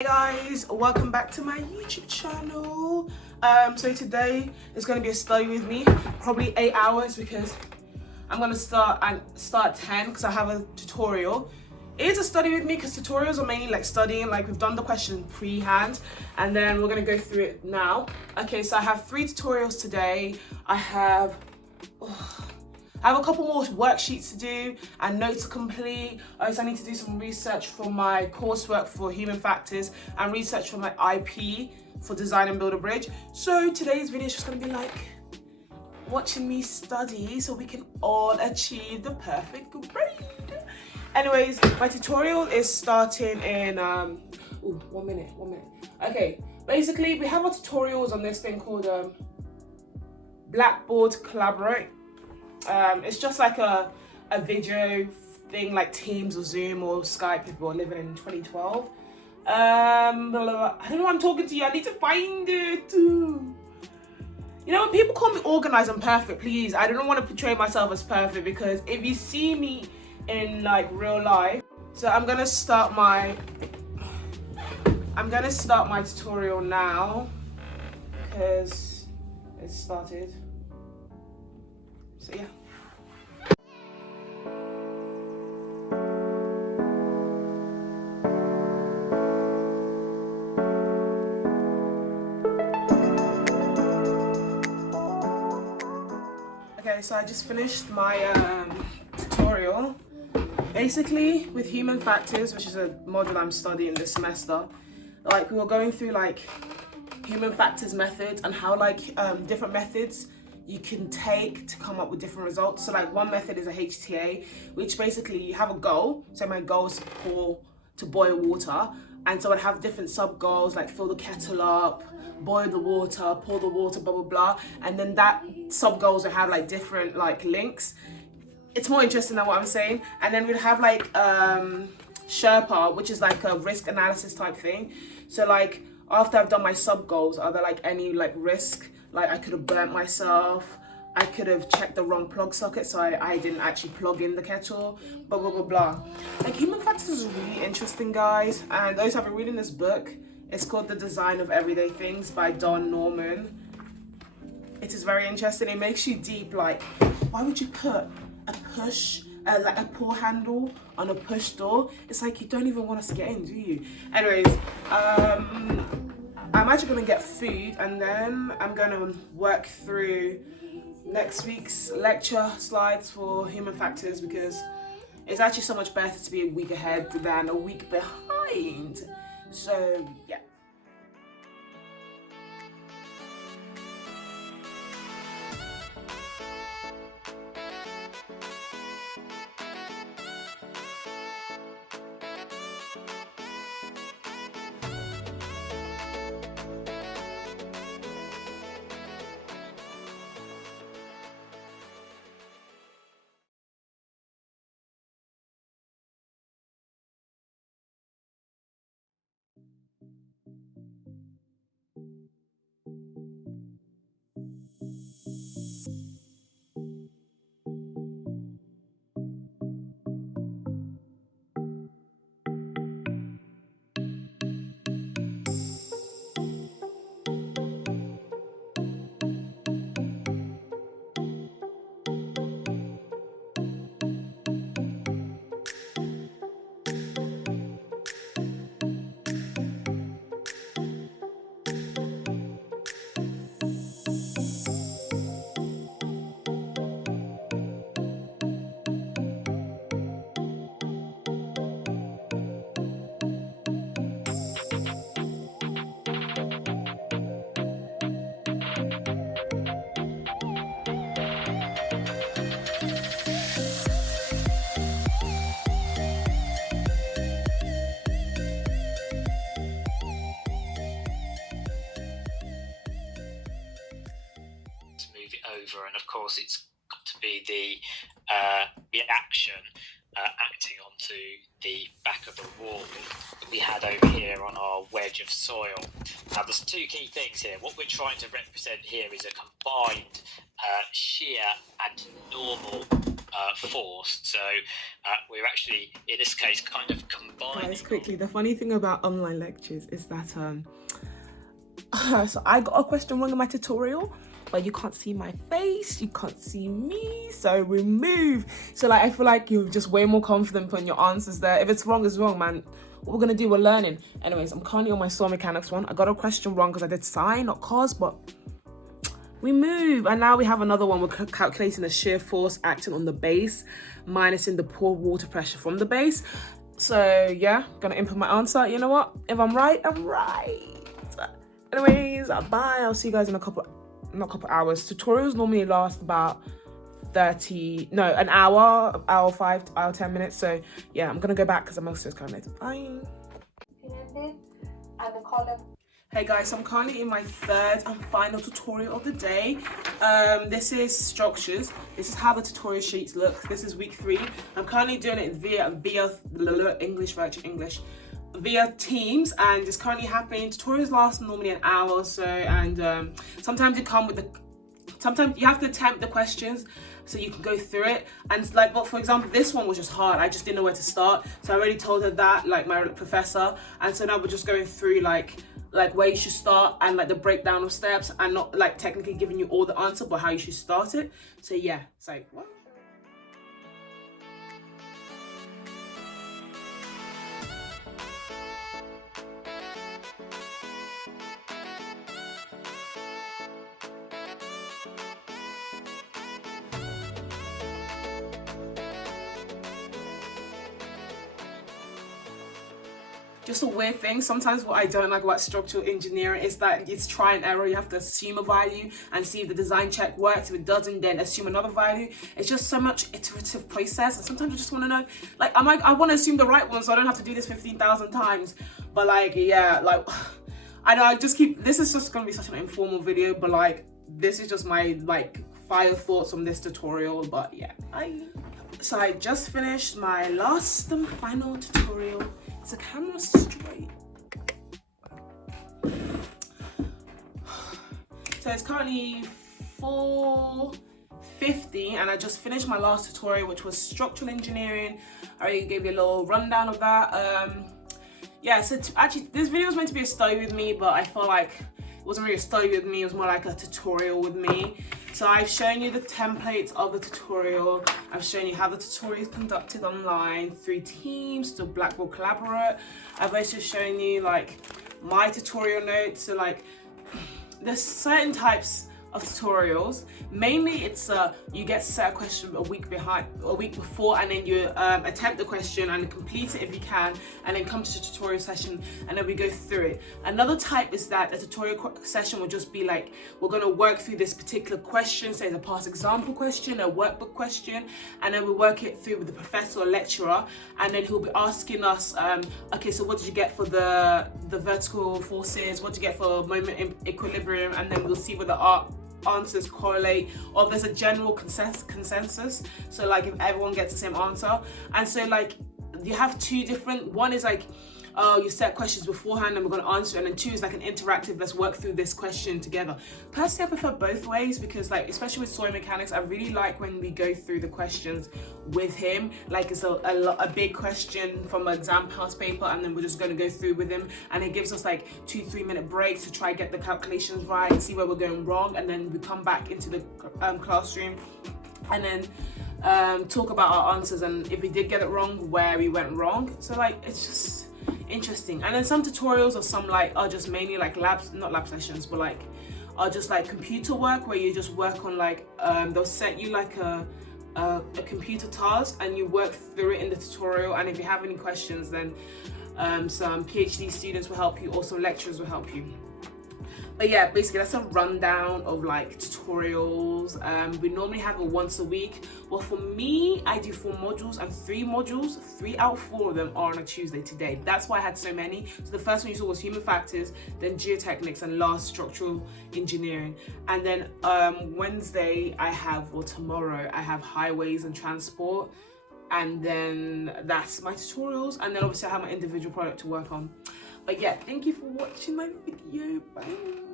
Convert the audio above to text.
Hey guys, welcome back to my YouTube channel. So today is going to be a study with me, probably 8 hours because I'm going to start at 10 because I have a tutorial. It is a study with me because tutorials are mainly like studying, like we've done the question pre-hand and then we're going to go through it now. Okay, so I have 3 tutorials today. I have a couple more worksheets to do and notes to complete. Also, I need to do some research for my coursework for human factors and research for my IP for design and build a bridge. So today's video is just gonna be like watching me study so we can all achieve the perfect grade. Anyways, my tutorial is starting in, one minute. Okay, basically we have our tutorials on this thing called Blackboard Collaborate. It's just like a video thing like Teams or Zoom or Skype if you're living in 2012. I don't know why I'm talking to you. I need to find it. You know, when people call me organized and perfect, please, I don't want to portray myself as perfect because if you see me in like real life, so I'm gonna start my tutorial now because it started. So yeah. Okay, so I just finished my tutorial. Basically, with human factors, which is a module I'm studying this semester, like we were going through like human factors methods and how like different methods you can take to come up with different results. So like one method is a HTA, which basically you have a goal. So my goal is to boil water. And so I'd have different sub goals like fill the kettle up, boil the water, pour the water, blah, blah, blah. And then that sub goals would have like different like links. It's more interesting than what I'm saying. And then we'd have like Sherpa, which is like a risk analysis type thing. So like after I've done my sub goals, are there like any like risk? Like I could have burnt myself, I could have checked the wrong plug socket, so I didn't actually plug in the kettle, blah, blah, blah, blah. Like human factors is really interesting, guys. And those who have been reading this book, it's called The Design of Everyday Things by Don Norman. It is very interesting. It makes you deep, like, why would you put a push, like a pull handle on a push door? It's like you don't even want us to get in, do you? Anyways, I'm actually gonna get food and then I'm gonna work through next week's lecture slides for human factors because it's actually so much better to be a week ahead than a week behind. So yeah. Move it over, and of course it's got to be the reaction acting onto the back of the wall that we had over here on our wedge of soil. Now there's 2 key things here. What we're trying to represent here is a combined shear and normal force. So we're actually, in this case, kind of combining. Guys, quickly, the funny thing about online lectures is that so I got a question wrong in my tutorial, but you can't see my face, you can't see me, so remove. So like I feel like you're just way more confident putting your answers there. If it's wrong, it's wrong, man. What we're gonna do, we're learning. Anyways, I'm currently on my soil mechanics one. I got a question wrong because I did sine, not cos, but we move. And now we have another one. We're calculating the shear force acting on the base, minusing the poor water pressure from the base. So yeah, gonna input my answer. You know what? If I'm right, I'm right. Anyways, bye. I'll see you guys in not couple hours. Tutorials normally last about an hour, hour 5, hour 10 minutes. So yeah, I'm gonna go back because I'm also kind of late. Bye. Hey guys, so I'm currently in my third and final tutorial of the day. This is structures. This is how the tutorial sheets look. This is week 3. I'm currently doing it via via Teams, and it's currently happening. Tutorials last normally an hour or so, and sometimes you come with sometimes you have to attempt the questions so you can go through it. And like, but for example, this one was just hard. I just didn't know where to start, so I already told her that, like my professor, and so now we're just going through like where you should start and like the breakdown of steps, and not like technically giving you all the answer, but how you should start it. So yeah, it's like what? Just a weird thing, sometimes what I don't like about structural engineering is that it's try and error. You have to assume a value and see if the design check works. If it doesn't, then assume another value. It's just so much iterative process, and sometimes I just want to know, like, I want to assume the right one so I don't have to do this 15,000 times. But like, yeah, like, I know, this is just going to be such an informal video, but like, this is just my like fire thoughts on this tutorial. But yeah, so I just finished my last and final tutorial. Is the camera straight? So it's currently 4:50 and I just finished my last tutorial, which was structural engineering. I already gave you a little rundown of that. Yeah, so actually this video was meant to be a study with me, but I felt like it wasn't really a study with me, it was more like a tutorial with me. So I've shown you the templates of the tutorial. I've shown you how the tutorial is conducted online through Teams, to Blackboard Collaborate. I've also shown you like my tutorial notes. So like there's certain types of tutorials. Mainly it's you get set a question a week before, and then you attempt the question and complete it if you can, and then come to the tutorial session and then we go through it. Another type is that a tutorial session will just be like, we're going to work through this particular question, say the past example question, a workbook question, and then we work it through with the professor or lecturer, and then he'll be asking us, okay, so what did you get for the vertical forces, what did you get for moment in equilibrium, and then we'll see whether our answers correlate or if there's a general consensus. So like if everyone gets the same answer. And so like you have two different, one is like you set questions beforehand and we're going to answer, and then 2 is like an interactive, let's work through this question together. Personally, I prefer both ways because like, especially with soil mechanics, I really like when we go through the questions with him. Like it's a big question from an exam past paper, and then we're just going to go through with him, and it gives us like 2-3 minute breaks to try get the calculations right and see where we're going wrong, and then we come back into the classroom and then talk about our answers, and if we did get it wrong, where we went wrong. So like it's just interesting. And then some tutorials or some like are just mainly like not lab sessions, but like are just like computer work where you just work on like they'll set you like a computer task and you work through it in the tutorial, and if you have any questions then some PhD students will help you, also lecturers will help you. But yeah, basically that's a rundown of like tutorials. We normally have it once a week. Well, for me, I do 4 modules, and 3 modules, 3 out of 4 of them are on a Tuesday today. That's why I had so many. So the first one you saw was human factors, then geotechnics, and last structural engineering. And then Wednesday tomorrow I have highways and transport. And then that's my tutorials. And then obviously I have my individual product to work on. But yeah, thank you for watching my video. Bye.